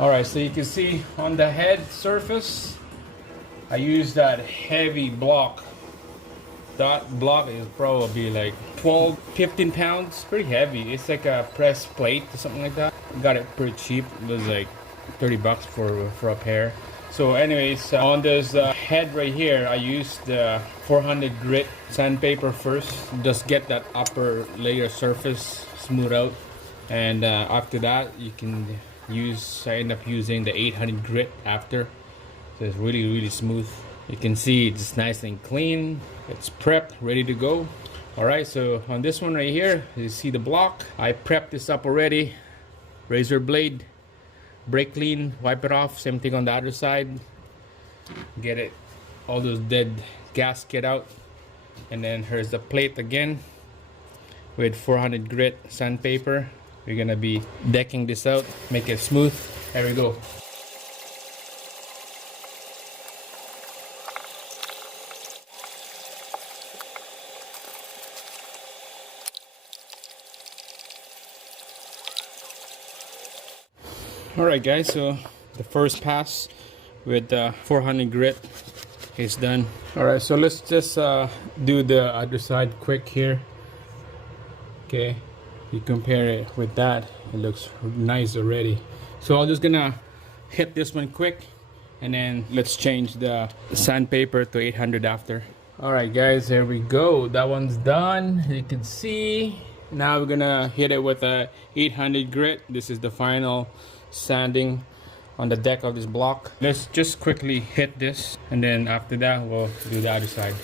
Alright, so you can see on the head surface, I used that heavy block. That block is probably like 12, 15 pounds, pretty heavy. It's like a press plate or something like that. Got it pretty cheap. It was like 30 bucks for a pair. So anyways, on this head right here, I used the 400 grit sandpaper first. Just get that upper layer surface smooth out. And after that, you can use, I end up using the 800 grit after. So it's really, really smooth. You can see it's nice and clean. It's prepped, ready to go. Alright, so on this one right here, you see the block. I prepped this up already. Razor blade, brake clean, wipe it off. Same thing on the other side. Get it, all those dead gasket out. And then here's the plate again with 400 grit sandpaper. We're gonna be decking this out, make it smooth. There we go. Alright guys, so the first pass with 400 grit is done. Alright, so let's just do the other side quick here. Okay, you compare it with that, it looks nice already. So I'm just gonna hit this one quick and then let's change the sandpaper to 800 after. Alright guys, here we go. That one's done. You can see. Now we're gonna hit it with a 800 grit. This is the final sanding on the deck of this block. Let's just quickly hit this and then after that we'll do the other side.